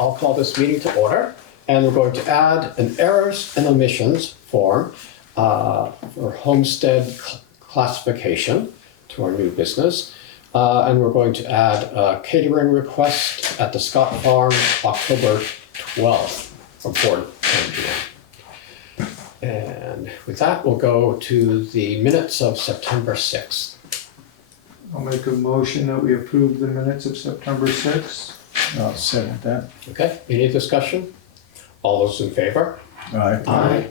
I'll call this meeting to order, and we're going to add an errors and omissions form for homestead classification to our new business. And we're going to add a catering request at the Scott Farm, October 12th from 4 to 10 p.m. And with that, we'll go to the minutes of September 6th. I'll make a motion that we approve the minutes of September 6th. I'll second that. Okay, any discussion? All those in favor? Aye. Aye.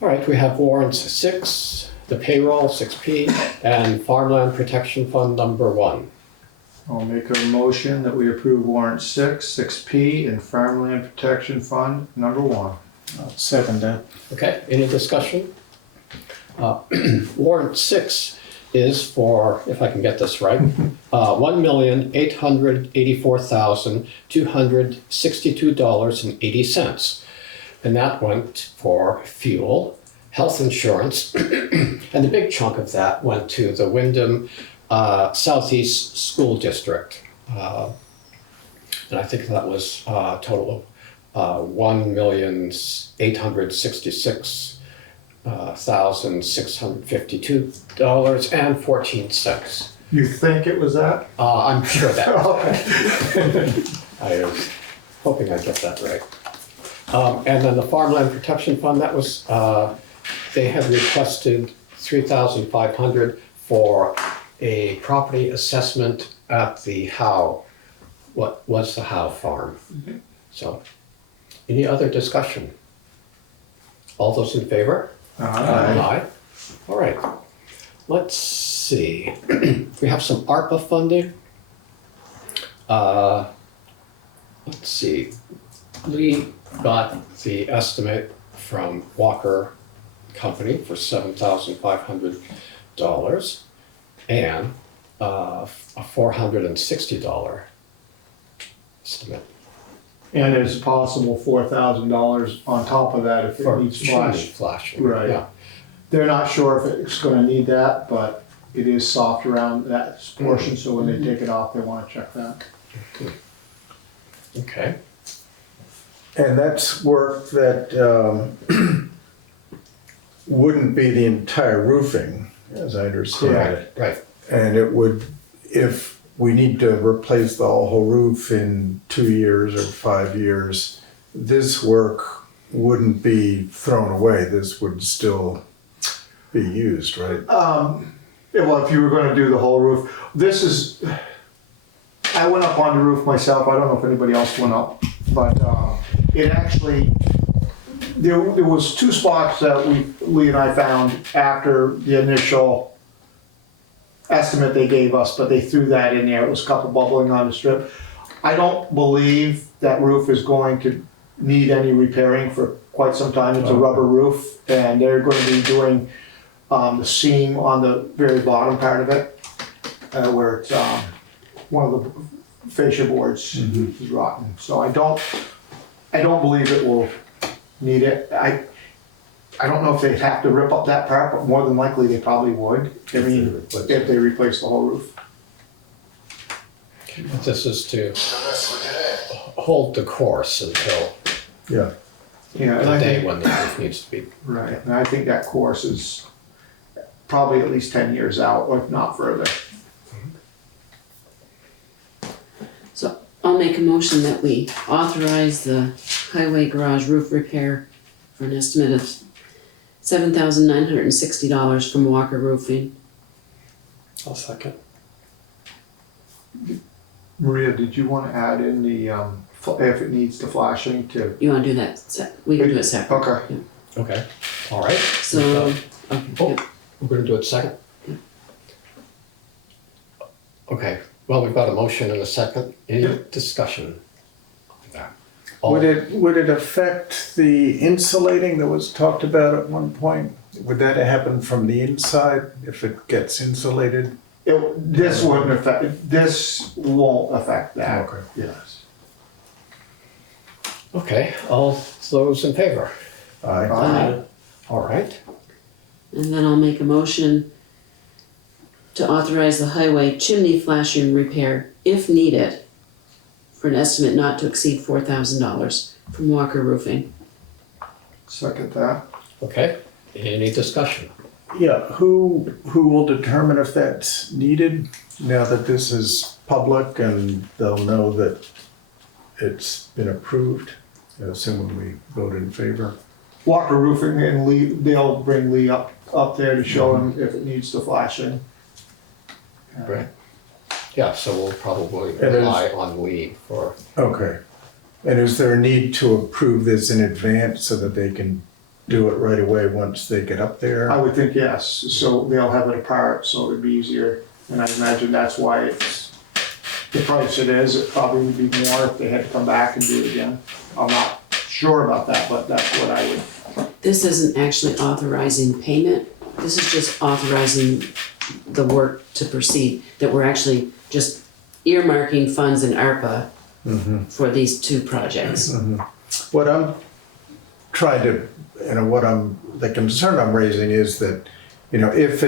All right, we have warrants 6, the payroll 6P, and Farmland Protection Fund number 1. I'll make a motion that we approve warrant 6, 6P, and Farmland Protection Fund number 1. I'll second that. Okay, any discussion? Warrant 6 is for, if I can get this right, $1,884,262.80. And that went for fuel, health insurance, and the big chunk of that went to the Wyndham Southeast School District. And I think that was a total of $1,866,652.14. You think it was that? I'm sure that. Okay. I was hoping I'd get that right. And then the Farmland Protection Fund, that was, they had requested $3,500 for a property assessment at the Howe. What was the Howe Farm? Mm-hmm. So, any other discussion? All those in favor? Aye. All right. Let's see. We have some ARPA funding. Let's see. Lee got the estimate from Walker Company for $7,500 and a $460 estimate. And there's possible $4,000 on top of that if it For needs chimney flash. flashing. Right. Yeah. They're not sure if it's gonna need that, but it is soft around that portion, so when they take it off, they wanna check that. Okay. And that's work that wouldn't be the entire roofing, as I understand it. Right. And it would, if we need to replace the whole roof in 2 years or 5 years, this work wouldn't be thrown away. This would still be used, right? Yeah, well, if you were gonna do the whole roof, this is, I went up on the roof myself, I don't know if anybody else went up, but it actually, there was 2 spots that Lee and I found after the initial estimate they gave us, but they threw that in there, it was a couple bubbling on the strip. I don't believe that roof is going to need any repairing for quite some time, it's a rubber roof, and they're gonna be doing the seam on the very bottom part of it, where it's, one of the fascia boards is rotten. So I don't believe it will need it. I don't know if they'd have to rip up that part, but more than likely they probably would. I mean, if they replace the whole roof. This is to hold the course until Yeah. Yeah, and the I day think, when the roof needs to be. right, and I think that course is probably at least 10 years out, or if not further. So I'll make a motion that we authorize the highway garage roof repair for an estimate of $7,960 from Walker Roofing. I'll second. Maria, did you want to add in the, if it needs the flashing to? You wanna do that we can do it separate. Okay. Okay, all right. So, okay, Oh, we're gonna do it second? Okay, well, we've got a motion and a second. Any discussion on that? All- Would it affect the insulating that was talked about at one point? Would that happen from the inside if it gets insulated? This wouldn't affect, this won't affect that. Okay. Yes. Okay, all those in favor? Aye. Aye. All right, and then I'll make a motion to authorize the highway chimney flashing repair, if needed, for an estimate not to exceed $4,000 from Walker Roofing. Second that. Okay, any discussion? Yeah, who will determine if that's needed now that this is public and they'll know that it's been approved, assuming we vote in favor? Walker Roofing and Lee, they'll bring Lee up there to show him if it needs the flashing. Right. Yeah, so we'll probably It is- rely on Lee for, Okay. And is there a need to approve this in advance so that they can do it right away once they get up there? I would think yes, so they'll have it apart, so it'd be easier, and I imagine that's why it's the price it is. It probably would be more if they had to come back and do it again. I'm not sure about that, but that's what I would. This isn't actually authorizing payment, this is just authorizing the work to proceed, that we're actually just earmarking funds in ARPA for these two projects. What I'm trying to, the concern I'm raising is that, if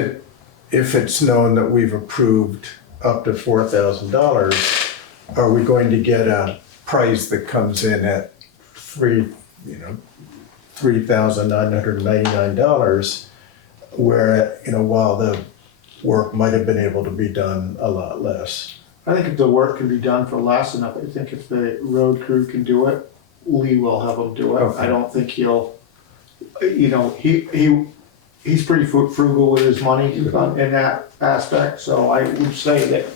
it's known that we've approved up to $4,000, are we going to get a price that comes in at $3,999, where, while the work might have been able to be done a lot less? I think if the work can be done for less enough, I think if the road crew can do it, Lee will have them do it. Okay. I don't think he'll, he's pretty frugal with his money in that aspect, so I would say that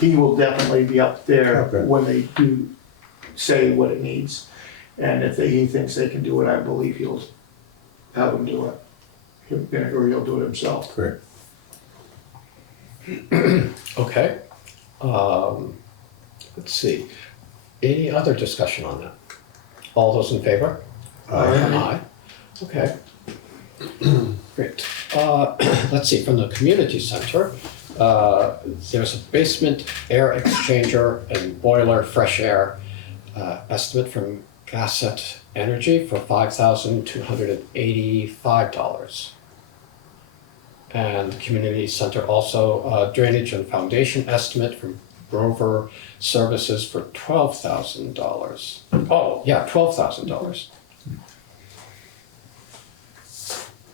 he will definitely be up there Okay. when they do say what it needs. And if he thinks they can do it, I believe he'll have them do it. Or he'll do it himself. Great. okay. Let's see, any other discussion on that? All those in favor? Aye. Okay. Great. Let's see, from the community center, there's a basement air exchanger and boiler fresh air estimate from Gassett Energy for $5,285. And the community center also drainage and foundation estimate from Grover Services for $12,000. Oh, yeah, $12,000.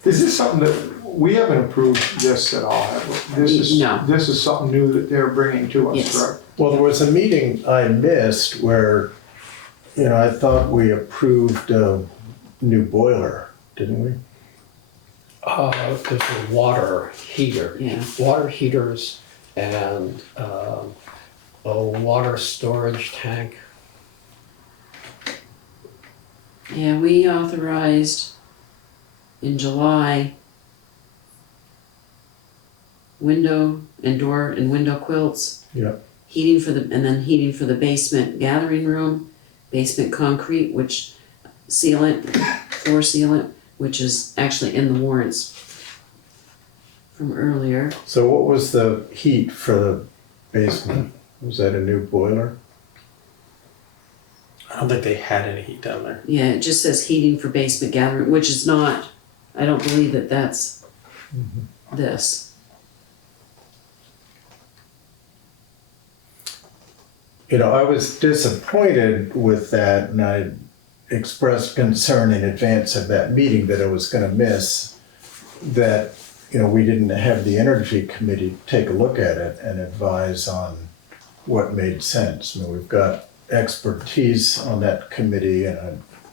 Is this something that, we haven't approved this at all, have we? No. This is something new that they're bringing to us, Yes. correct? Well, there was a meeting I missed where, I thought we approved a new boiler, didn't we? There's a water heater. Yeah. Water heaters and a water storage tank. Yeah, we authorized in July window and door and window quilts, Yeah. heating for the basement gathering room, basement concrete, which floor sealant, which is actually in the warrants from earlier. So what was the heat for the basement? Was that a new boiler? I don't think they had any heat down there. Yeah, it just says heating for basement gathering, which is not, I don't believe that that's this. I was disappointed with that, and I expressed concern in advance of that meeting that I was gonna miss, that, we didn't have the Energy Committee take a look at it and advise on what made sense. We've got expertise on that committee, and I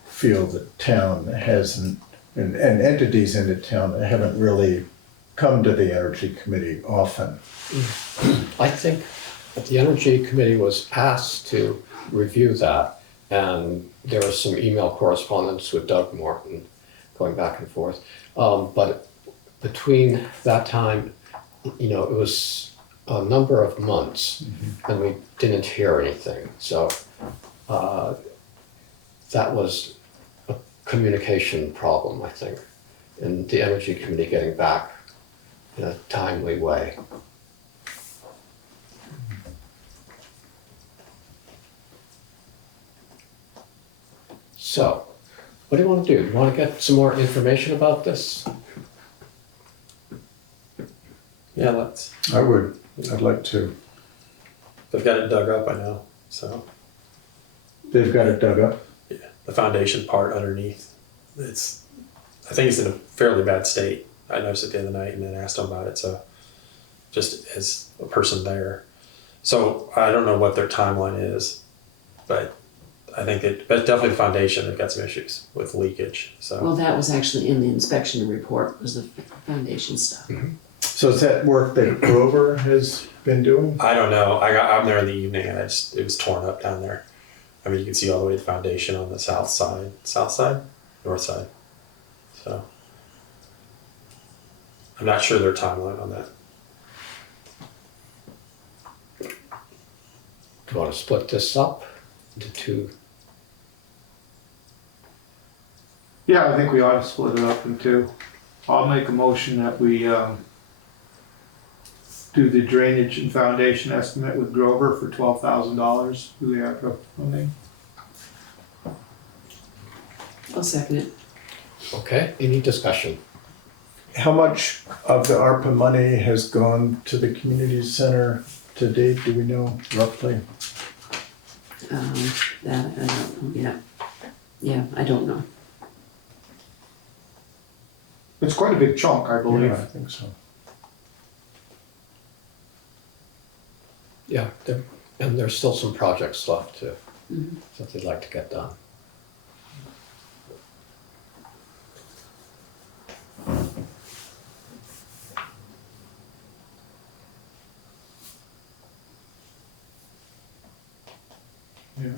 feel the town hasn't, and entities in the town that haven't really come to the Energy Committee often. I think that the Energy Committee was asked to review that, and there was some email correspondence with Doug Morton going back and forth. But between that time, it was a number of months, and we didn't hear anything. So that was a communication problem, I think, in the Energy Committee getting back in a timely way. So, what do you want to do? You want to get some more information about this? Yeah, let's. I'd like to. They've got it dug up, I know. So They've got it dug up? Yeah, the foundation part underneath. I think it's in a fairly bad state. I noticed it the other night and then asked them about it. So, just as a person there, so I don't know what their timeline is, but I think but definitely the foundation. They've got some issues with leakage. So. Well, that was actually in the inspection report, was the foundation stuff. Mm-hmm. So is that work that Grover has been doing? I don't know. I'm there in the evening and it was torn up down there. I mean, you can see all the way to the foundation on the south side, north side. So I'm not sure their timeline on that. Do you want to split this up into two? Yeah, I think we ought to split it up in two. I'll make a motion that we do the drainage and foundation estimate with Grover for $12,000 through the ARPA funding. I'll second it. Okay, any discussion? How much of the ARPA money has gone to the community center to date, do we know roughly? That, I don't know, yeah. Yeah, I don't know. It's quite a big chunk, I believe. Yeah, I think so. Yeah, and there's still some projects left too, Mhm. that they'd like to get done. Yeah.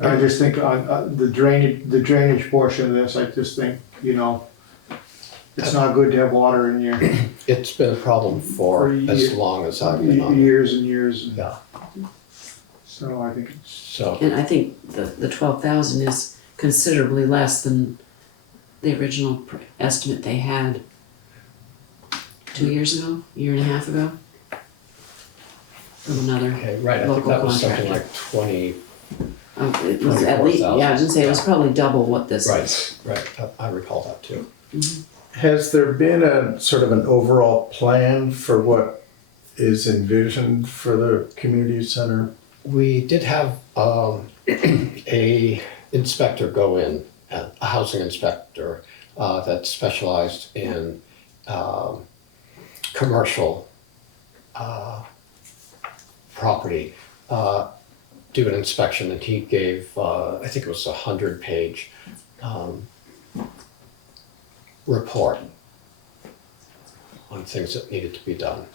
I just think on the drainage portion of this, I just think, it's not good to have water in your It's been a problem for as long as I've been on it. years and years. Yeah, So I think it's, so, And I think the 12,000 is considerably less than the original estimate they had 2 years ago, year and a half ago. From another okay, right, I think local that was something contractor. like 20, It was at least, yeah, I was gonna say, it was probably double what this is. right, I recall that too. Has there been a sort of an overall plan for what is envisioned for the community center? We did have a inspector go in, a housing inspector that specialized in commercial property, do an inspection, and he gave, I think it was a 100-page report on things that needed to be done.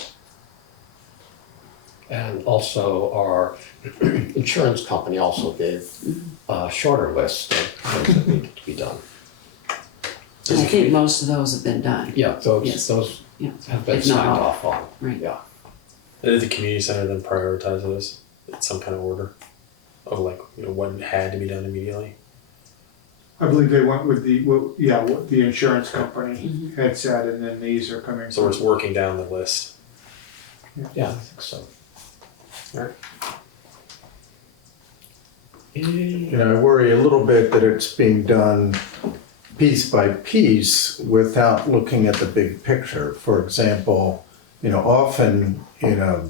And also our insurance company also gave a shorter list of things that needed to be done. And I think most of those have been done. Yeah, Yes. those Yeah, have been If not signed all. off on, right. yeah. Did the community center then prioritize those in some kind of order of what had to be done immediately? I believe they went with what the insurance company had said, and then these are coming. So we're just working down the list. Yeah, I think so. Alright. I worry a little bit that it's being done piece by piece without looking at the big picture. For example, often in a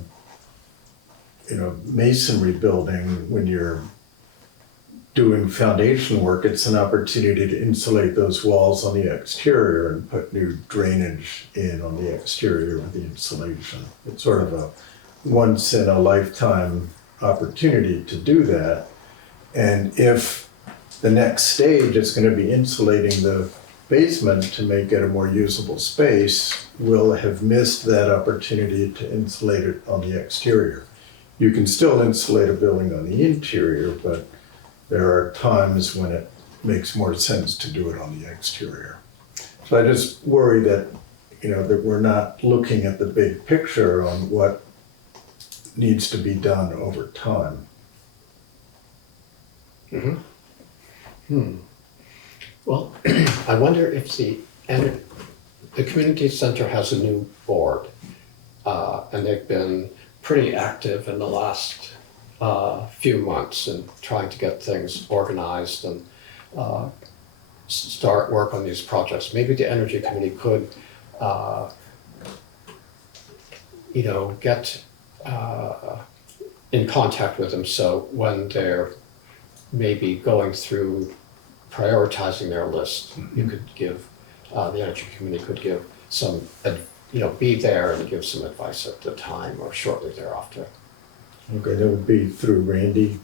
masonry building, when you're doing foundation work, it's an opportunity to insulate those walls on the exterior and put new drainage in on the exterior of the insulation. It's sort of a once in a lifetime opportunity to do that. And if the next stage is going to be insulating the basement to make it a more usable space, we'll have missed that opportunity to insulate it on the exterior. You can still insulate a building on the interior, but there are times when it makes more sense to do it on the exterior. So I just worry that, that we're not looking at the big picture on what needs to be done over time. Well, I wonder if the community center has a new board, and they've been pretty active in the last few months in trying to get things organized and start work on these projects. Maybe the energy committee could, get in contact with them, so when they're maybe going through prioritizing their list. You could give, the energy committee could give some, be there and give some advice at the time or shortly thereafter. Okay, that would be through Randy.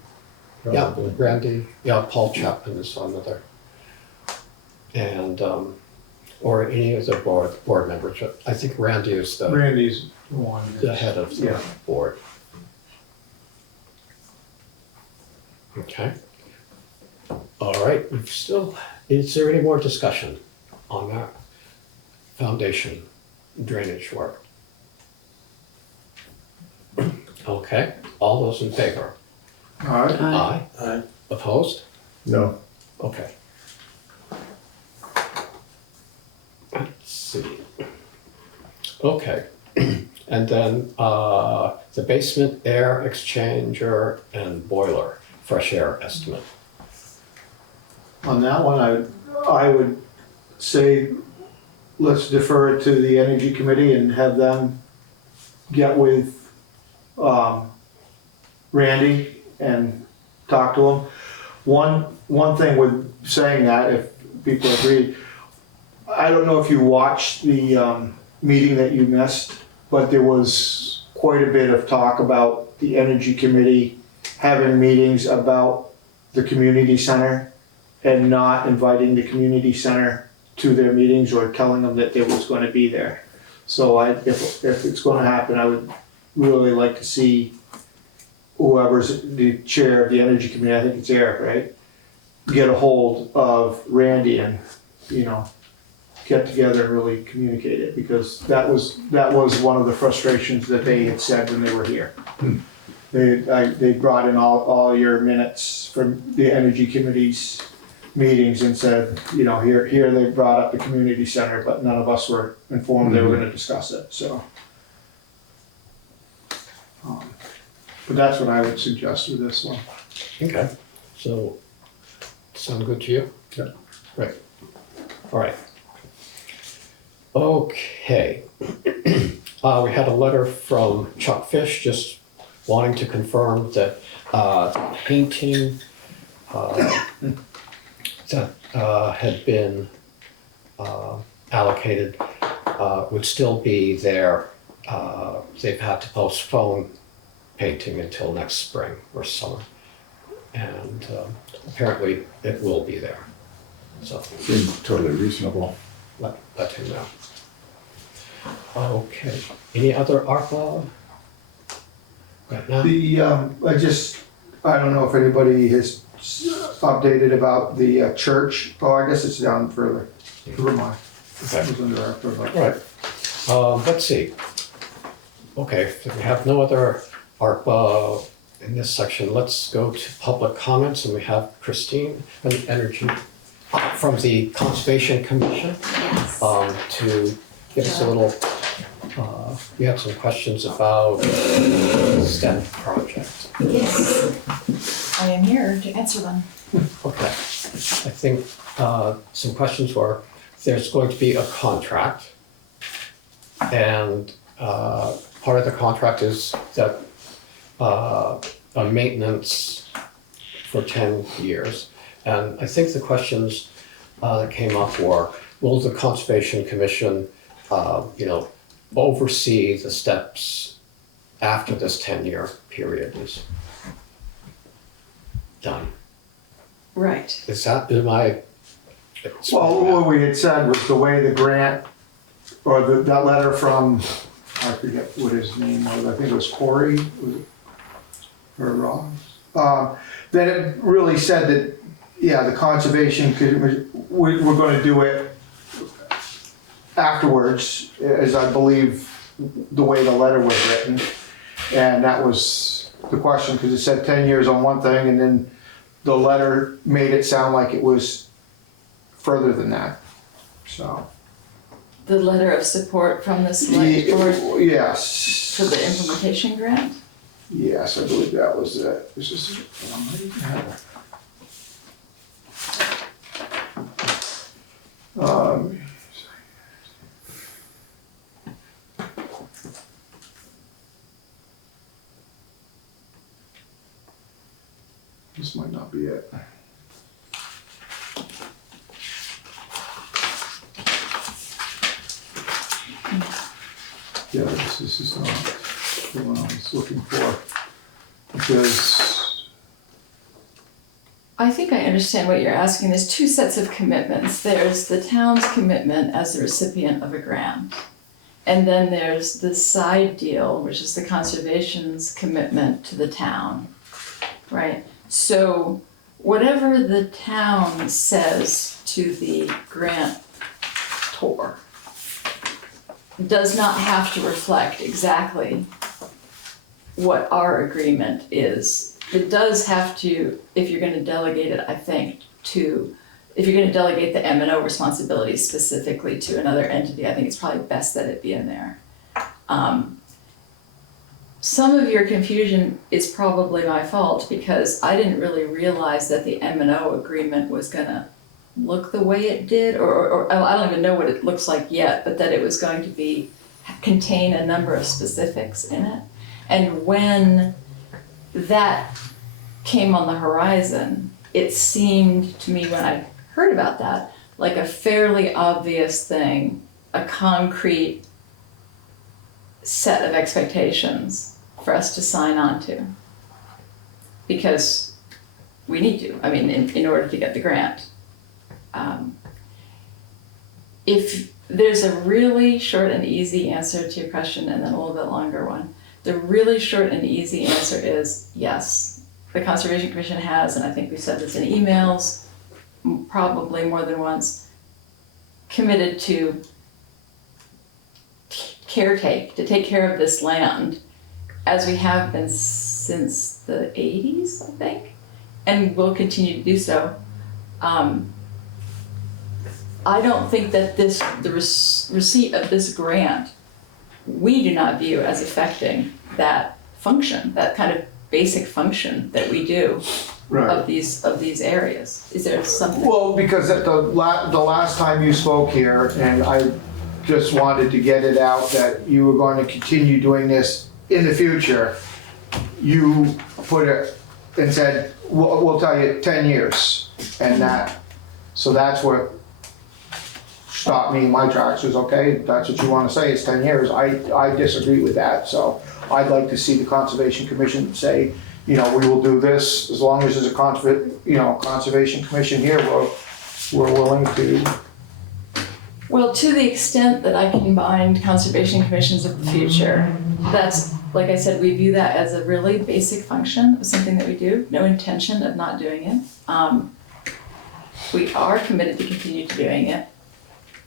Yeah, probably. Randy, Paul Chapman is another. And, or any of the board members. I think Randy is the Randy's the one. the head of the Yeah. board. Okay. All right, we've still, is there any more discussion on that foundation drainage work? Okay, all those in favor? All right. Aye. Aye. Opposed? No, Okay. Let's see. Okay, and then the basement air exchanger and boiler, fresh air estimate. On that one, I would say, let's defer it to the energy committee and have them get with, Randy and talk to him. One thing with saying that, if people agree, I don't know if you watched the, meeting that you missed, but there was quite a bit of talk about the energy committee having meetings about the community center and not inviting the community center to their meetings or telling them that they was gonna be there. So if it's gonna happen, I would really like to see whoever's the chair of the energy committee, I think it's Eric, right? Get a hold of Randy and, get together and really communicate it, because that was one of the frustrations that they had said when they were here. They brought in all your minutes from the energy committee's meetings and said, here they brought up the community center, but none of us were informed they were gonna discuss it, so. But that's what I would suggest with this one. Okay, so, sound good to you? Yeah. Great. All right. Okay. We had a letter from Chuck Fish just wanting to confirm that painting that had been allocated would still be there. They've had to postpone painting until next spring or summer. And apparently it will be there. So seems totally reasonable. let him know. Okay, any other ARPA right now? I don't know if anybody has updated about the church. Oh, I guess it's down further. Never mind. Okay. It was under ARPA, but- All right, let's see. Okay, if we have no other ARPA in this section, let's go to public comments, and we have Christine from the Energy, from the Conservation Commission, to give us a little, you have some questions about the STEM project. Yes, I am here to answer them. Okay, I think some questions were, there's going to be a contract, and part of the contract is that a maintenance for 10 years. And I think the questions that came up were, will the Conservation Commission, oversee the steps after this 10-year period is done? Right. Is that, am I? Well, what we had said was the way the grant, or that letter from, I forget what his name was, I think it was Corey, was it? Or Ross? That it really said that, yeah, the conservation could, we're gonna do it afterwards, as I believe the way the letter was written. And that was the question, because it said 10 years on one thing, and then the letter made it sound like it was further than that, so. The letter of support from the select board Yes. for the implementation grant? Yes, I believe that was it. This is, I don't even have it. This might not be it. Yeah, this is not the one I was looking for. Because, I think I understand what you're asking. There's two sets of commitments. There's the town's commitment as the recipient of a grant. And then there's the side deal, which is the conservation's commitment to the town, right? So whatever the town says to the grantor does not have to reflect exactly what our agreement is. It does have to, if you're gonna delegate it, I think, if you're gonna delegate the M&O responsibility specifically to another entity, I think it's probably best that it be in there. Some of your confusion is probably my fault because I didn't really realize that the M&O agreement was gonna look the way it did, or I don't even know what it looks like yet, but that it was going to contain a number of specifics in it. And when that came on the horizon, it seemed to me when I heard about that, like a fairly obvious thing, a concrete set of expectations for us to sign on to. Because we need to, I mean, in order to get the grant. If there's a really short and easy answer to your question and then a little bit longer one, the really short and easy answer is yes. The Conservation Commission has, and I think we said this in emails, probably more than once, committed to take care of this land as we have been since the 80s, I think, and will continue to do so. I don't think that the receipt of this grant, we do not view as affecting that function, that kind of basic function that we do of these areas. Is there something? well, because at the last time you spoke here, and I just wanted to get it out that you were going to continue doing this in the future, you put it and said, we'll tell you 10 years, and so that's what stopped me in my tracks. Was okay, that's what you want to say, it's 10 years. I disagree with that, so I'd like to see the Conservation Commission say, we will do this as long as there's a Conservation Commission here, we're willing to. Well, to the extent that I can bind Conservation Commissions of the future, that's, like I said, we view that as a really basic function of something that we do, no intention of not doing it. We are committed to continue to doing it.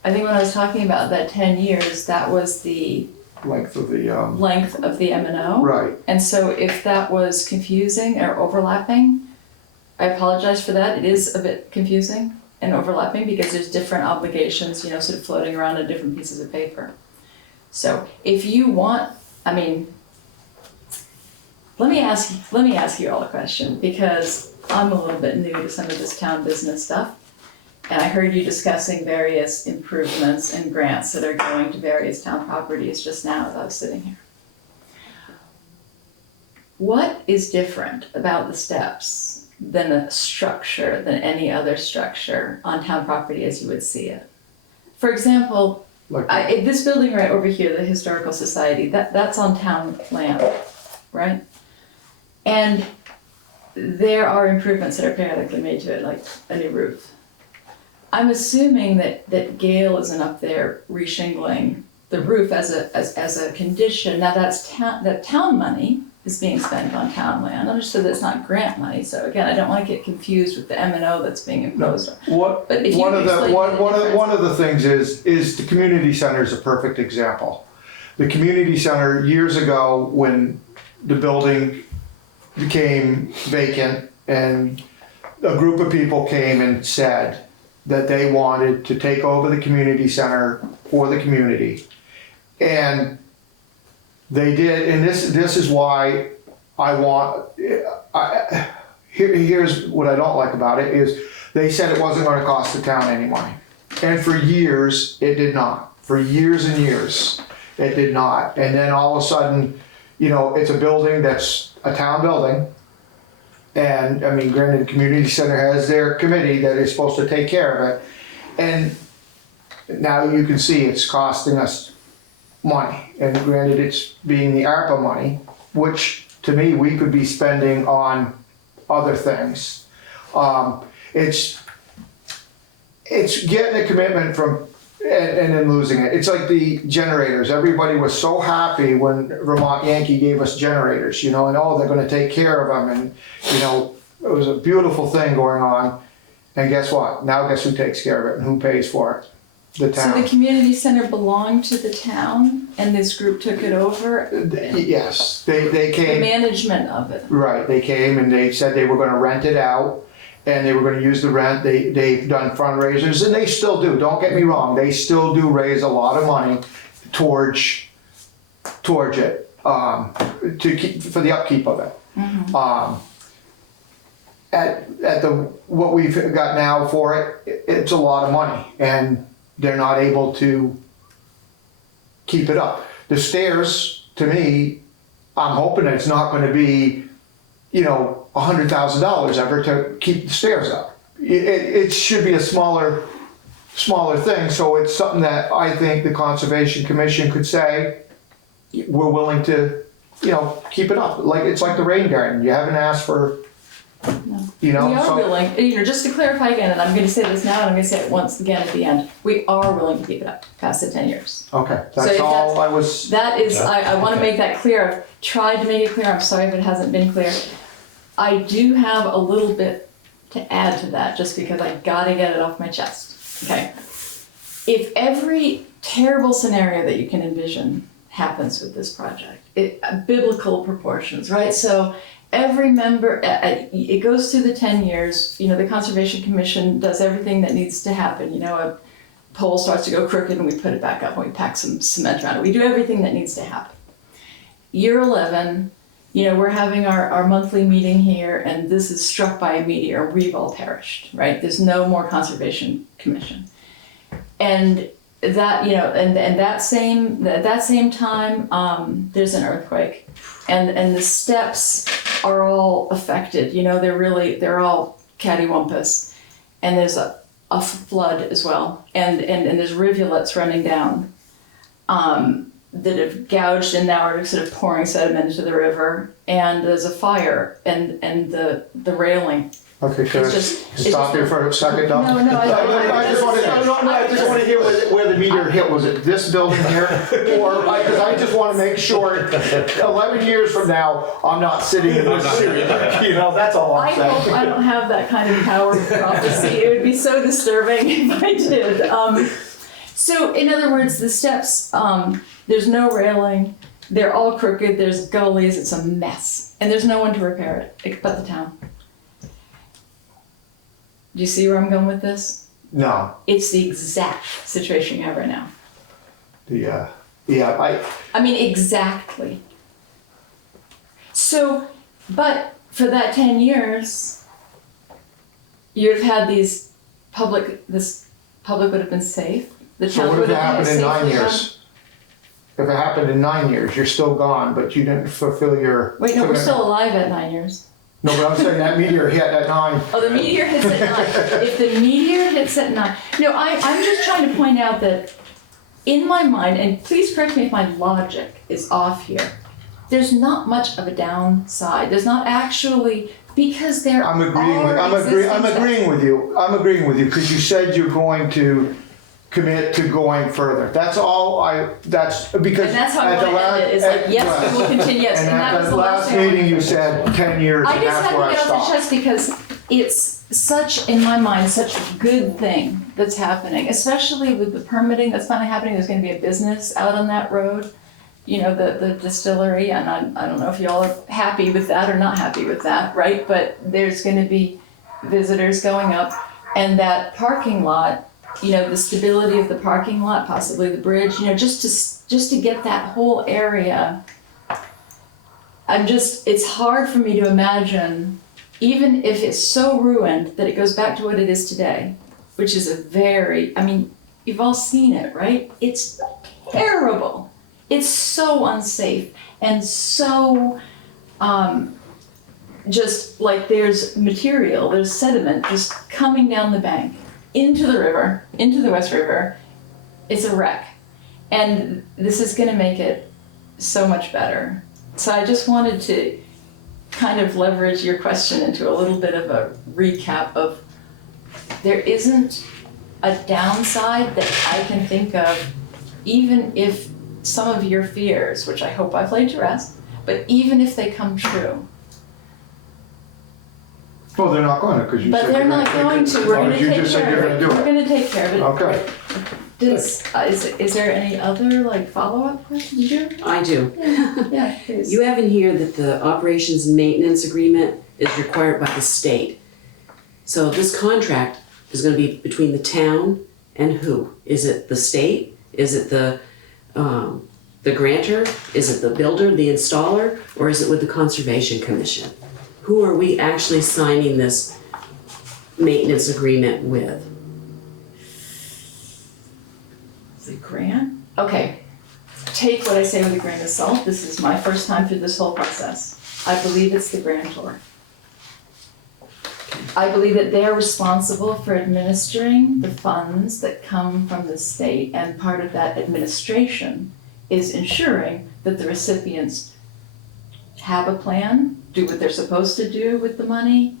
I think when I was talking about that 10 years, that was the Length of the, length of the M&O. right. And so if that was confusing or overlapping, I apologize for that. It is a bit confusing and overlapping because there's different obligations, sort of floating around on different pieces of paper. So if you want, let me ask you all a question because I'm a little bit new to some of this town business stuff. And I heard you discussing various improvements and grants that are going to various town properties just now as I was sitting here. What is different about the steps than any other structure on town property as you would see it? For example, this building right over here, the Historical Society, that's on town land, right? And there are improvements that are periodically made to it, like a new roof. I'm assuming that Gail isn't up there reshingling the roof as a condition. Now that town money is being spent on town land. Understood that's not grant money. So again, I don't want to get confused with the M&O that's being imposed. One of the things is the community center is a perfect example. The community center years ago, when the building became vacant and a group of people came and said that they wanted to take over the community center for the community. And they did, and this is why here's what I don't like about it, is they said it wasn't gonna cost the town any money. And for years, it did not. For years and years, it did not. And then all of a sudden, it's a building that's a town building, And, I mean, granted, the community center has their committee that is supposed to take care of it. And now you can see it's costing us money. And granted, it's being the ARPA money, which to me, we could be spending on other things. It's getting a commitment from, and then losing it. It's like the generators. Everybody was so happy when Vermont Yankee gave us generators, you know, and oh, they're gonna take care of them. And, you know, it was a beautiful thing going on. And guess what? Now guess who takes care of it and who pays for it? The So town. the community center belonged to the town and this group took it over? Yes, they The came, management of it. right, they came and they said they were gonna rent it out. And they were gonna use the rent, they've done fundraisers, and they still do, don't get me wrong, they still do raise a lot of money towards it, to keep, for the upkeep of it. At the, what we've got now for it, it's a lot of money, and they're not able to keep it up. The stairs, to me, I'm hoping it's not gonna be, you know, $100,000 ever to keep the stairs up. It should be a smaller thing, so it's something that I think the Conservation Commission could say, we're willing to, you know, keep it up. Like, it's like the rain garden, you haven't asked for, you know, We are so. willing, you know, just to clarify again, and I'm gonna say this now and I'm gonna say it once again at the end, we are willing to keep it up past the 10 years. Okay, So that's if all I was, That is, Yeah. I wanna make that clear, I've tried to make it clear, I'm sorry if it hasn't been clear. I do have a little bit to add to that, just because I gotta get it off my chest, okay? If every terrible scenario that you can envision happens with this project, biblical proportions, right? So every member, it goes through the 10 years, you know, the Conservation Commission does everything that needs to happen, you know, a pole starts to go crooked and we put it back up and we pack some cement around it. We do everything that needs to happen. Year 11, you know, we're having our monthly meeting here and this is struck by a meteor, we've all perished, right? There's no more Conservation Commission. And that, you know, and at that same time, there's an earthquake and the steps are all affected, you know, they're all cattywampus. And there's a flood as well. And there's rivulets running down. That have gouged and now are sort of pouring sediment into the river, and there's a fire, and the railing. okay, can I It's stop you for a second, Doc? No, I just want to hear where the meteor hit. Was it this building here? Or, because I just want to make sure 11 years from now, I'm not sitting in this seat. You know, that's all I I'm saying. hope I don't have that kind of power of prophecy. It would be so disturbing if I did. So in other words, the steps, there's no railing, they're all crooked, there's gullies, it's a mess. And there's no one to repair it, but the town. Do you see where I'm going with this? No, It's the exact situation you have right now. I I mean, exactly. So, but for that 10 years, you've had this public would have been safe. The so town what if would it have happened been in safe. 9 years? If it happened in 9 years, you're still gone, but you didn't fulfill your. Wait, no, we're commitment. still alive at 9 years. No, but I'm saying that meteor hit at 9. Oh, the meteor hits at 9. If the meteor hits at 9. No, I'm just trying to point out that in my mind, and please correct me if my logic is off here, there's not much of a downside. There's not actually, because there I'm agreeing with you. I'm agreeing with you because you said you're going to commit to going further. That's all that's because. And that's how I at the want to end it, is like, yes, right. we will continue, yes, and that was the last thing I meeting you wanted to said 10 years I and just that's had where to I get off the stopped. chest because it's such, in my mind, such a good thing that's happening, especially with the permitting that's finally happening. There's gonna be a business out on that road, you know, the distillery, and I don't know if y'all are happy with that or not happy with that, right? But there's gonna be visitors going up, and that parking lot, you know, the stability of the parking lot, possibly the bridge, you know, just to get that whole area. It's hard for me to imagine, even if it's so ruined that it goes back to what it is today, which is you've all seen it, right? It's terrible. It's so unsafe and so just like there's material, there's sediment just coming down the bank into the river, into the West River. It's a wreck. And this is gonna make it so much better. So I just wanted to kind of leverage your question into a little bit of a recap of there isn't a downside that I can think of, even if some of your fears, which I hope I've laid to rest, but even if they come true. Well, they're not going to, because you But said. they're you're not gonna going take to, it. we're Oh, gonna you take just said care you're of gonna it, do we're it. gonna take care of it. Okay. Is there any other like follow-up questions you do? I do. Yeah, please. You have in here that the operations and maintenance agreement is required by the state. So this contract is gonna be between the town and who? Is it the state? Is it the grantor? Is it the builder, the installer? Or is it with the Conservation Commission? Who are we actually signing this maintenance agreement with? The grant? Okay. Take what I say with a grain of salt. This is my first time through this whole process. I believe it's the grantor. I believe that they're responsible for administering the funds that come from the state, and part of that administration is ensuring that the recipients have a plan, do what they're supposed to do with the money,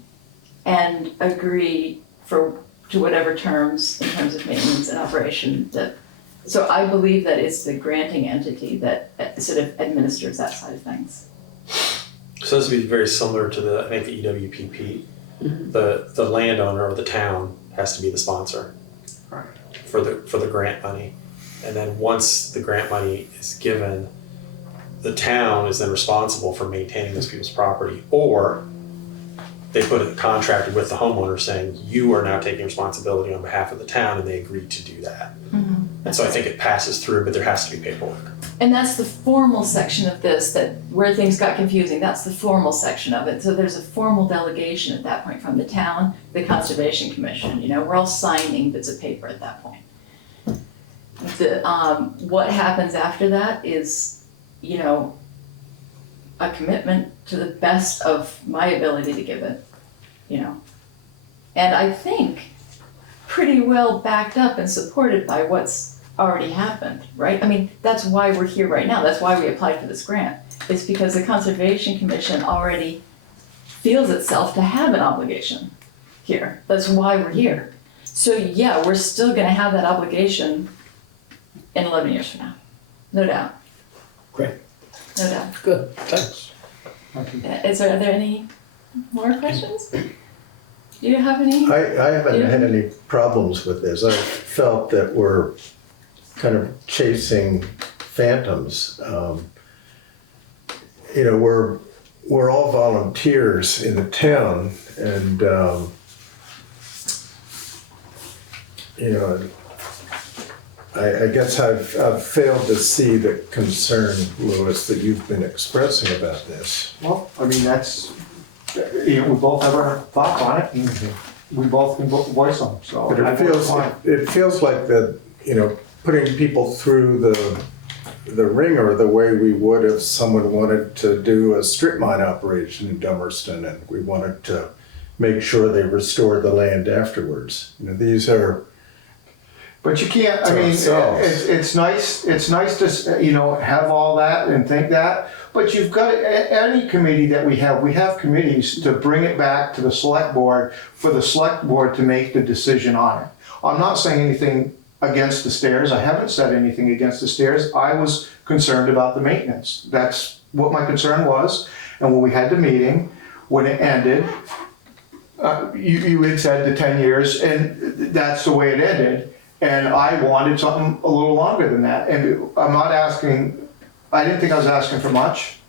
and agree to whatever terms in terms of maintenance and operation that. So I believe that it's the granting entity that sort of administers that side of things. So this would be very similar to I think the EWPP. Mm-hmm. The landowner or the town has to be the sponsor for the grant money. And then once the grant money is given, the town is then responsible for maintaining those people's property, or they put a contract with the homeowner saying, you are now taking responsibility on behalf of the town, and they agree to do that. And so I think it passes through, but there has to be paperwork. And that's the formal section of this, that where things got confusing, that's the formal section of it. So there's a formal delegation at that point from the town, the Conservation Commission, we're all signing bits of paper at that point. What happens after that is, a commitment to the best of my ability to give it, And I think pretty well backed up and supported by what's already happened, right? I mean, that's why we're here right now. That's why we applied for this grant. It's because the Conservation Commission already feels itself to have an obligation here. That's why we're here. So yeah, we're still gonna have that obligation in 11 years from now. No doubt. Great. No doubt. Good, thanks. Are there any more questions? Do you have any? I haven't had any problems with this. I felt that we're kind of chasing phantoms. We're all volunteers in the town, and I guess I've failed to see the concern, Louis, that you've been expressing about this. Well, I mean, that's, we both have our thoughts on it, and we both can voice them, so. But it feels like that, putting people through the ringer the way we would if someone wanted to do a strip mine operation in Dummerston and we wanted to make sure they restore the land afterwards. These are. But you can't, I mean, it's nice to, have all that and think that, but you've got, any committee that we have committees to bring it back to the select board, for the select board to make the decision on it. I'm not saying anything against the stairs, I haven't said anything against the stairs, I was concerned about the maintenance. That's what my concern was, and when we had the meeting, when it ended, you had said the 10 years, and that's the way it ended. And I wanted something a little longer than that. And I'm not asking, I didn't think I was asking for much.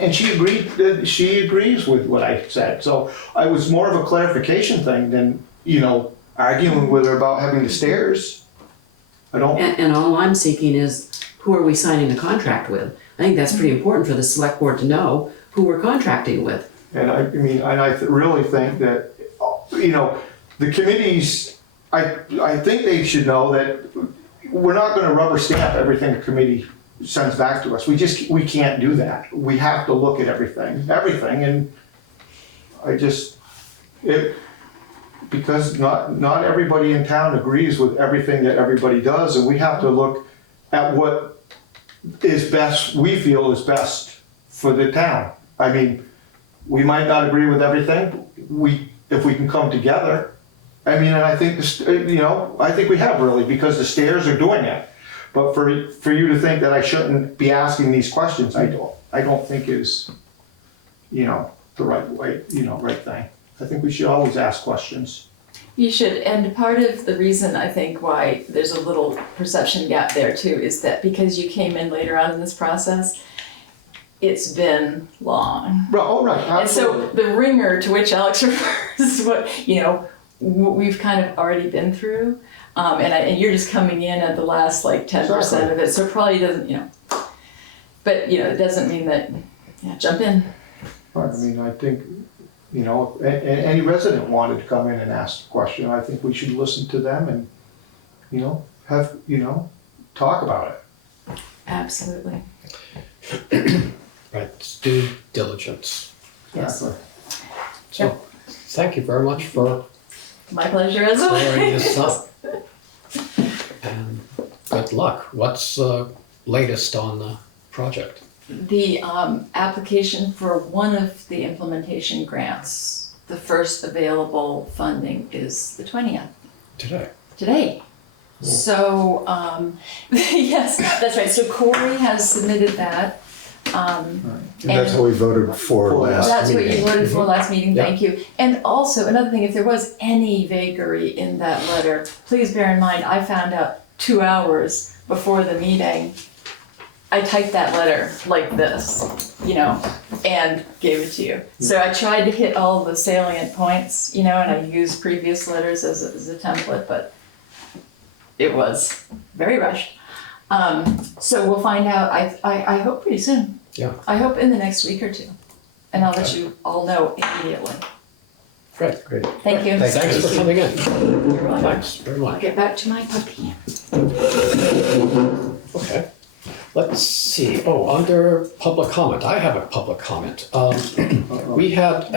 And she agrees with what I said. So I was more of a clarification thing than, arguing with her about having the stairs. I don't. And all I'm seeking is, who are we signing a contract with? I think that's pretty important for the select board to know who we're contracting with. And I really think that, the committees, I think they should know that we're not gonna rubber stamp everything a committee sends back to us. We can't do that. We have to look at everything, and because not everybody in town agrees with everything that everybody does, and we have to look at what is best, we feel is best for the town. I mean, we might not agree with everything, if we can come together. I mean, and I think, I think we have really, because the stairs are doing it. But for you to think that I shouldn't be asking these questions, I don't think is, the right way, right thing. I think we should always ask questions. You should, and part of the reason I think why there's a little perception gap there too is that because you came in later on in this process, it's been long. Right, oh, right, And so absolutely. the ringer to which Alex refers is what, what we've kind of already been through. And you're just coming in at the last like 10% of it, so it probably doesn't, but it doesn't mean that, jump in. Right, I mean, I think, if any resident wanted to come in and ask a question, I think we should listen to them and, have, talk about it. Absolutely. Right, it's due diligence. Yes. Exactly. So, thank you very much for My pleasure as clearing this always. up. And good luck. What's latest on the project? The application for one of the implementation grants, the first available funding is the 20th, today. So, yes, that's right. So Corey has submitted that. And that's what we voted for last That's what meeting. you voted for last meeting, Yeah. thank you. And also, another thing, if there was any vagary in that letter, please bear in mind, I found out 2 hours before the meeting. I typed that letter like this, and gave it to you. So I tried to hit all the salient points, and I used previous letters as a template, but it was very rushed. So we'll find out, I hope pretty soon. Yeah. I hope in the next week or two. And I'll let you all know immediately. Great. Great. Thank you. Thanks for coming in. You're welcome. Thanks very I'll much. get back to my puppy. Okay. Let's see. Oh, under public comment, I have a public comment. We had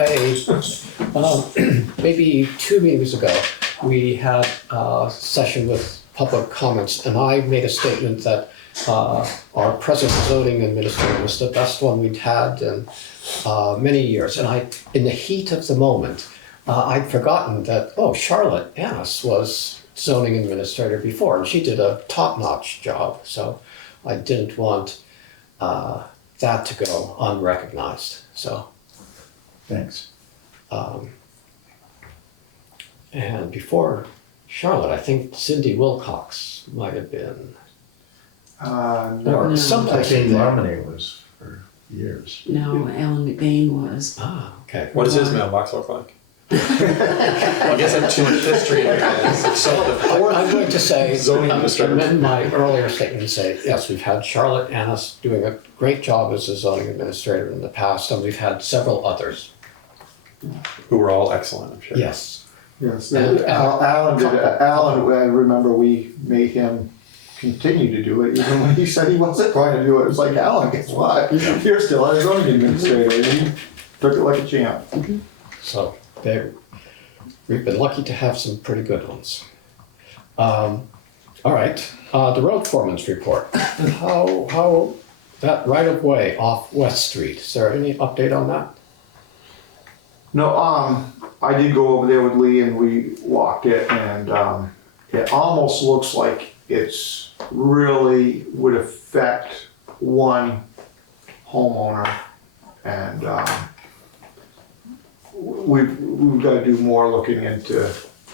maybe 2 meetings ago, we had a session with public comments, and I made a statement that our present zoning administrator was the best one we'd had in many years. And in the heat of the moment, I'd forgotten that, Charlotte Annis was zoning administrator before, and she did a top-notch job. So I didn't want that to go unrecognized. So, Thanks. and before Charlotte, I think Cindy Wilcox might have been, No. or No. someplace in Jane there. Harmony was for years. No, Alan McBain was. Ah, okay. What does his mailbox look like? I guess I have too much history in it. Or I'm going to say, Zoning administrator. amend my earlier statement and say, yes, we've had Charlotte Annis doing a great job as a zoning administrator in the past, and we've had several others. Who were all excellent, I'm sure. Yes. Yes, And Alan did it. Alan, I remember we made him continue to do it, even when he said he wasn't going to do it. It was like, Alan, guess what? You're still a zoning administrator, and he took it like a champ. So we've been lucky to have some pretty good ones. All right, the road foreman's report. How that right of way off West Street, is there any update on that? No, I did go over there with Lee and we walked it, and it almost looks like it's really would affect one homeowner, and we've got to do more looking into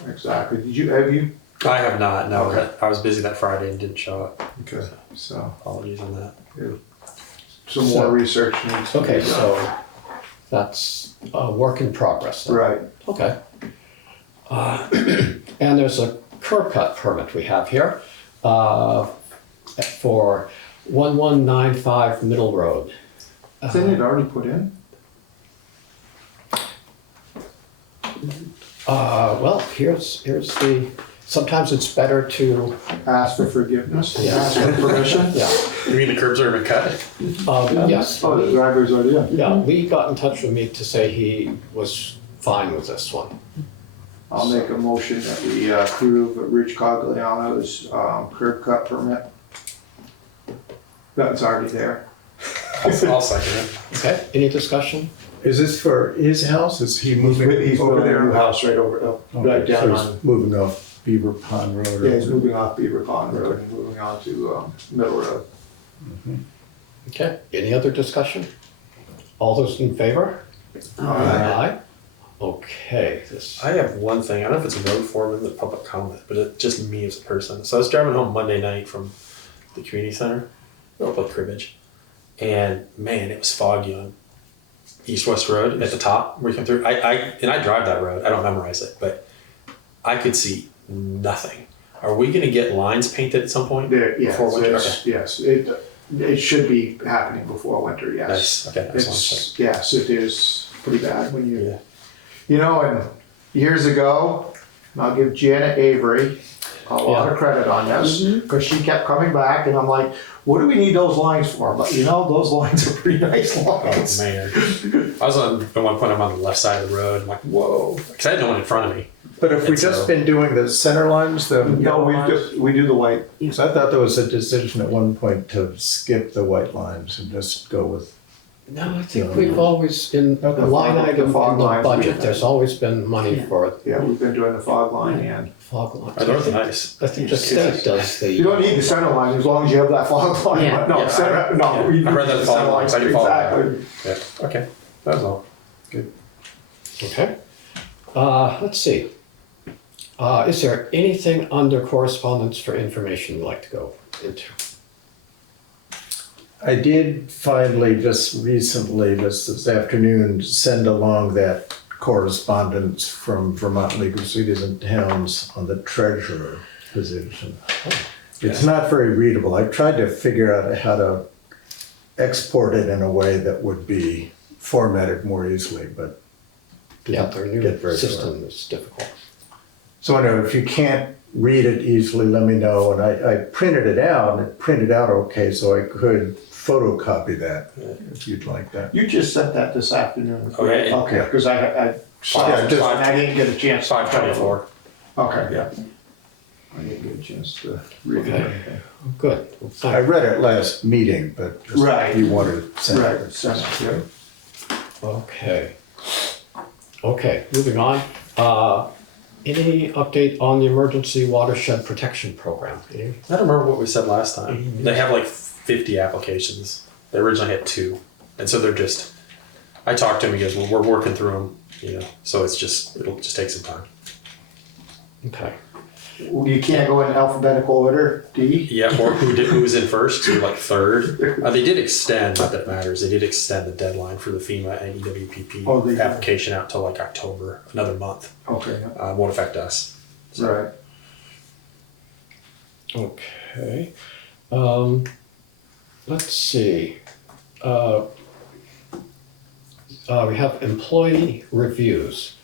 exactly. Have you? I have not, no. I was busy that Friday and didn't show up. Okay, so Apologies on that. some more research needs to be Okay, done. so that's a work in progress then. Right. Okay. And there's a curb cut permit we have here for 1195 Middle Road. Isn't it already put in? Well, here's the, sometimes it's better to, Ask for forgiveness? Yeah. Ask for permission? yeah, You mean the curbs are gonna cut? yes. Oh, the driver's already in. Yeah, Lee got in touch with me to say he was fine with this one. I'll make a motion that we approve Rich Cogliano's curb cut permit. That's already there. I'll second it. Okay, any discussion? Is this for his house? Is he He's moving building over a new there? house right over, right Okay, down so on, he's moving off Beaver Pond Road? or- yeah, he's moving off Beaver Pond Road and moving on to Middle Road. Okay, any other discussion? All those in favor? Aye. Okay, this, I have one thing. I don't know if it's a road foreman or public comment, but it's just me as a person. So I was driving home Monday night from the community center, up at Cribbage, and man, it was foggy on East-West Road at the top where you come through. I drive that road. I don't memorize it, but I could see nothing. Are we going to get lines painted at some point There, yes, before winter? yes, it should be happening before winter, yes. Nice. Okay, that's one It's, yes, it is pretty bad when you, Yeah. you know, and years ago, and I'll give Janet Avery a lot of credit on this, because she kept coming back and I'm like, what do we need those lines for? But you know, those lines are pretty nice Oh lines. man, I was on at one point. I'm on the left side of the road. I'm like, whoa, because I had no one in front of me. But if we It's, just been doing the center lines, the No, yellow lines? we do the white. So I thought there was a decision at one point to skip the white lines and just go with, no, I think we've always, in the line item in fog the lines, budget, yeah. there's always been money Yeah. for Yeah, we've been doing the fog line and fog lines. Oh, those are nice. I think the state does the. you don't need the center line as long as you have that fog line. Yeah. No, Yeah, center, no. yeah. we I read need that the fog center line, so I can follow that. Exactly. Yeah. Okay. That was all. Okay. Let's see. Is there anything under correspondence for information you'd like to go into? I did finally just recently, this afternoon, send along that correspondence from Vermont League of Cities and Towns on the treasurer position. It's not very readable. I tried to figure out how to export it in a way that would be formatted more easily, but Yeah, didn't their new get very far. system is difficult. So anyway, if you can't read it easily, let me know. And I printed it out, and it printed out okay, so I could photocopy that if you'd like that. You just sent that this afternoon. Okay. Okay, because I saw Yeah, it, just- and I didn't get a chance. to- 524. Okay. Yeah. I didn't get a chance to read it. Okay. Good. Well, I thank- read it last meeting, but just Right. you wanted to send Right, it. sent it, yeah. Okay. Okay, moving on. Any update on the emergency watershed protection program? Any- I don't remember what we said last time. They have like 50 applications. They originally had 2, and so they're just. I talked to him. He goes, "Well, we're working through them, you know. So it'll just take some time." Okay. Well, you can't go in alphabetical order, D? Yeah, or who was in first? So like third. They did extend. Not that it matters. They did extend the deadline for the FEMA and EWPP Oh, they did. application out till like October, another month. Okay, Won't affect us. right. Okay. Let's see. We have employee reviews.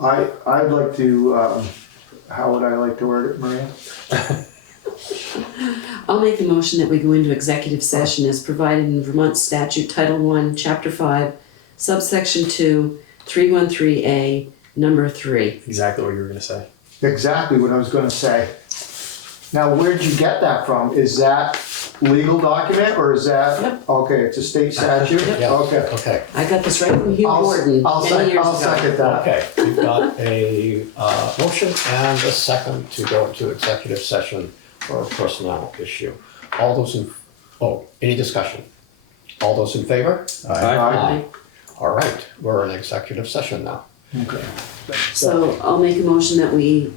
I'd like to, how would I like to word it, Maria? I'll make the motion that we go into executive session as provided in Vermont Statute Title I, Chapter 5, subsection 2, 313A, number 3. Exactly what you were gonna say. Exactly what I was gonna say. Now, where'd you get that from? Is that legal document or is that? Yep. Okay, it's a state statute? Yeah. Okay. Okay. I got this right from Hugh Gordon I'll many years I'll ago. second that. Okay, we've got a motion and a second to go into executive session for a personnel issue. All those in, any discussion? All those in favor? Aye. All right, we're in executive session now. Okay. So I'll make a motion that we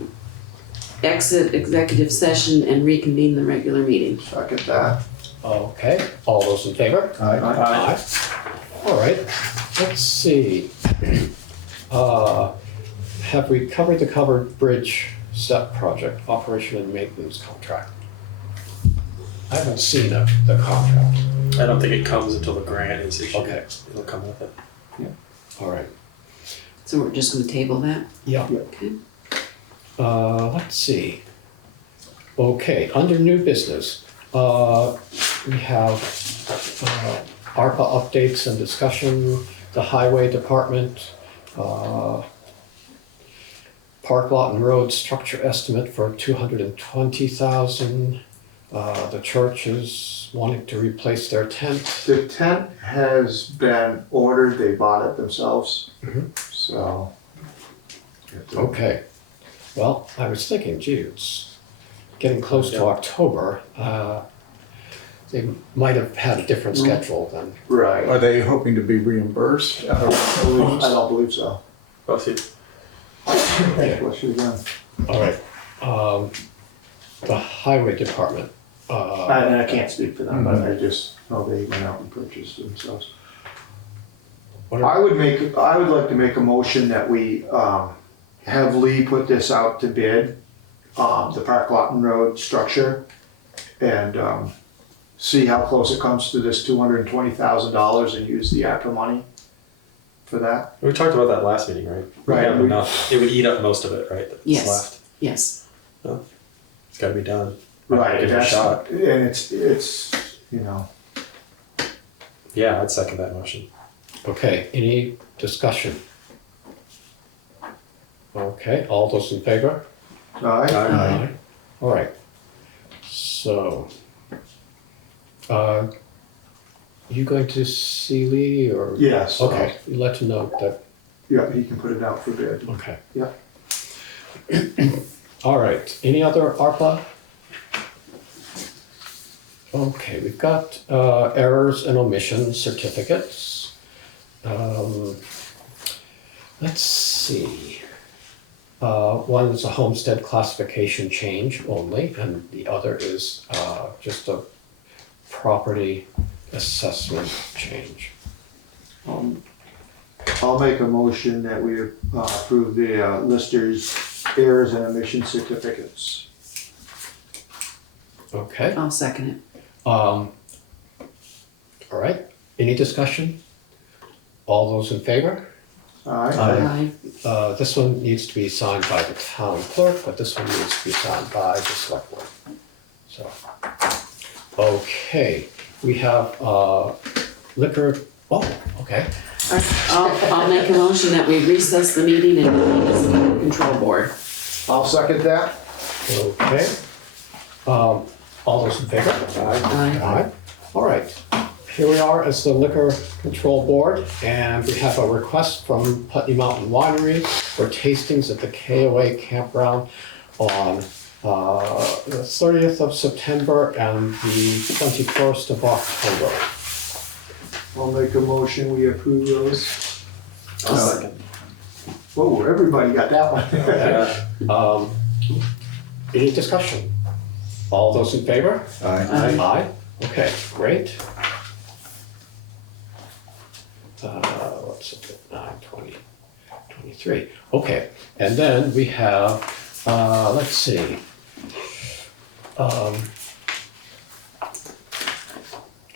exit executive session and reconvene the regular meeting. Second that. Okay, all those in favor? Aye. Aye. All right, let's see. Have we covered the covered bridge step project, operation and maintenance contract? I haven't seen the contract. I don't think it comes until the grant is issued. Okay. It'll come with it. All right. So we're just gonna table that? Yeah. Okay. Let's see. Okay, under new business, we have ARPA updates and discussion. the highway department, park lot and road structure estimate for 220,000. The church is wanting to replace their tent. The tent has been ordered, they bought it themselves, so. Okay. Well, I was thinking, gee, it's getting close to October. They might have had a different schedule than. Right. Are they hoping to be reimbursed? I don't believe so. Well, see, Bless you again. All right. The highway department. I can't speak for them, but I just know they went out and purchased themselves. I would like to make a motion that we have Lee put this out to bid, the park lot and road structure, and see how close it comes to this $220,000 and use the ARPA money for that. we talked about that last meeting, right? Right. We have enough. It would eat up most of it, right? That's Yes. left. Yes. It's got to be done. Right, Give it a shot. and it's you know. Yeah, I'd second that motion. Okay, any discussion? Okay, all those in favor? All right. Aye. All right. So, you going to see Lee or? Yes. Okay, you let him know that, Yeah, he can put it out for bid. okay. Yeah. All right, any other ARPA? Okay, we've got errors and omissions certificates. Let's see. One is a homestead classification change only, and the other is just a property assessment change. I'll make a motion that we approve the listers errors and omission certificates. Okay. I'll second it. All right, any discussion? All those in favor? All right. Aye. This one needs to be signed by the town clerk, but this one needs to be signed by the select board. So, okay, we have liquor, oh, okay. All right, I'll make a motion that we recess the meeting and meet as the control board. I'll second that. Okay. All those in favor? Aye. All right, here we are as the Liquor Control Board, and we have a request from Putney Mountain Winery for tastings at the KOA campground on the 30th of September and the 21st of October. I'll make a motion, we approve those. I'll second. Whoa, everybody got that one. Yeah. Any discussion? All those in favor? Aye. Aye. Okay, great. What's it, 9, 20, 23. Okay, and then we have, let's see.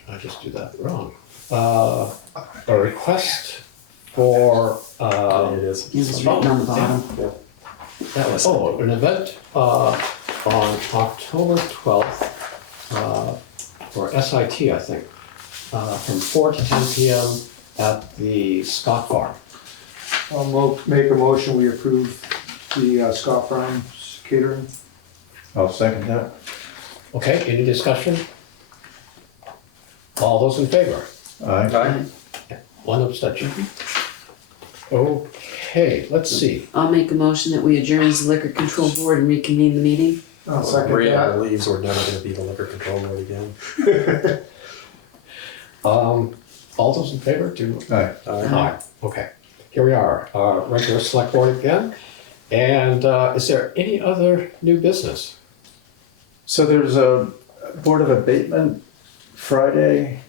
I just do that wrong. A request for, It is. It's written on the bottom. that was, oh, an event on October 12th for SIT, I think, from 4 to 10 p.m. at the Scott Farm. I'll make a motion, we approve the Scott Farms catering. I'll second that. Okay, any discussion? All those in favor? Aye. Aye. One abstention. Okay, let's see. I'll make a motion that we adjourn as the liquor control board and reconvene the meeting. I'll second Maria that. believes we're never going to be the liquor control board again. All those in favor do? Aye. Aye. Okay, here we are, regular select board again. And is there any other new business? So there's a Board of Abatement Friday,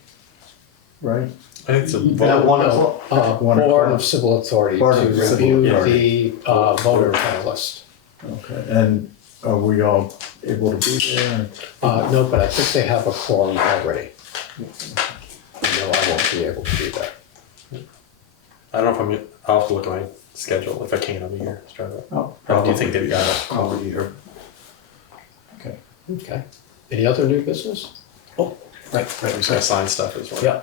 right? I think it's a At vote. 1 o'clock. 1 Board o'clock. of Civil Authority Board to of Civil review Authority. the voter checklist. Okay, and are we all able to be there? No, but I think they have a quorum already. No, I won't be able to do that. I don't know if I'll have to look at my schedule. If I can, I'll be here. Let's try that. Oh, How do you think they've got it? I'll be here. Okay. Okay. Any other new business? Oh, Right. I'm just gonna sign stuff as well. Yeah.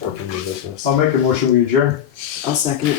Working your business. I'll make a motion, we adjourn. I'll second it.